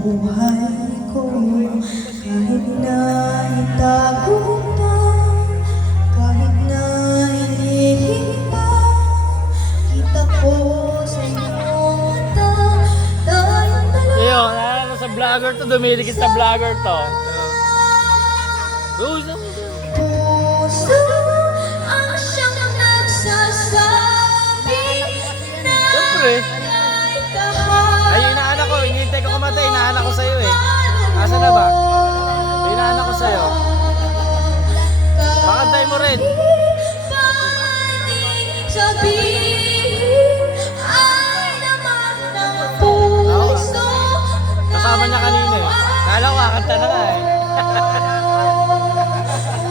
buhay ko. Kahit na itago pa, kahit na ilihim pa, kita ko sa iyong mata. Tayong dalawa. Iyo, ano sa vlogger to, dumilikit sa vlogger to. Puso ang siyang nagsasabi na Siyempre. ay kahapon. Ay, inaanak ko, inintay ko kumatay, inaanak ko sa'yo eh. Asa na ba? Inaanak ko sa'yo. Pakantay mo rin. Sabihin ay naman ng puso. Kasama niya kanina eh. Kala ko, kakanta na nga eh.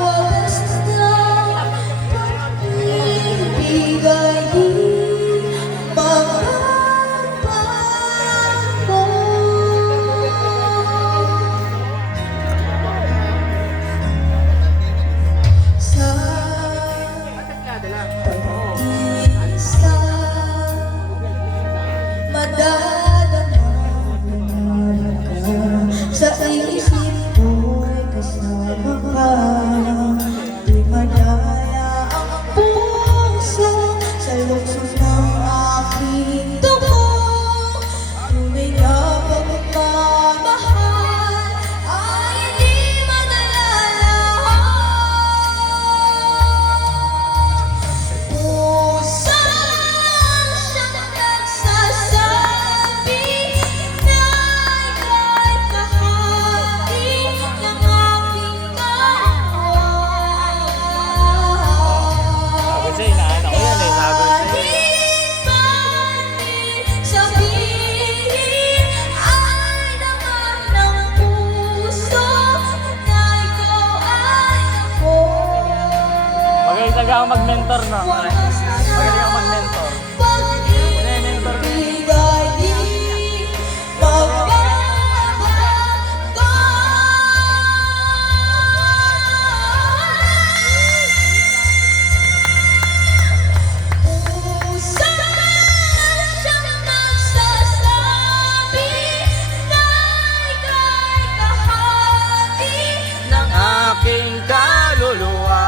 Wagas na pag-ibig ay di magbabago. Sa pag-iisa, madadama ka. Sa isip ko'y kasama ka. Di madaya ang puso sa lukso ng aking dugo. Tunay na pagmamahal ay di madalala. Puso siyang nagsasabi na ika'y kahati ng aking Sabi siya, inaanak ko yan eh. Sabi siya. Sabihin ay naman ng puso na ikaw ay ako. Magaling talaga ako mag-mentor, no? Magaling ako mag-mentor. Pag-ibig ay di magbabago. Puso siyang nagsasabi na ika'y kahati ng Aking kaluluwa.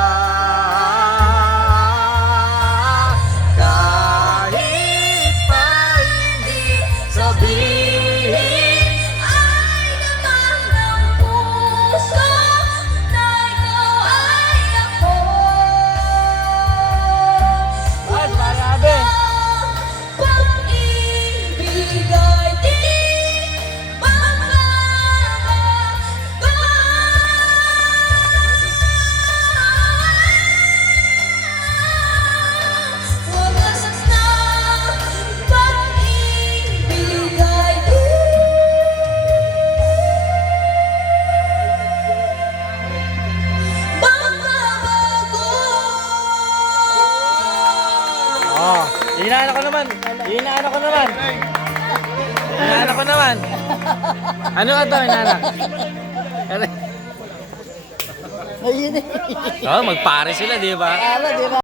Kahit pa hindi sabihin. ay naman ng puso na ikaw ay ako. Ay, grabe. Pag-ibig ay di magbabago. Wagas na pag-ibig ay di magbabago. Oh, inaanak ko naman. Inaanak ko naman. Inaanak ko naman. Ano ka to, inaanak? Ayun eh. Oh, magpare sila, di ba? Tama, di ba?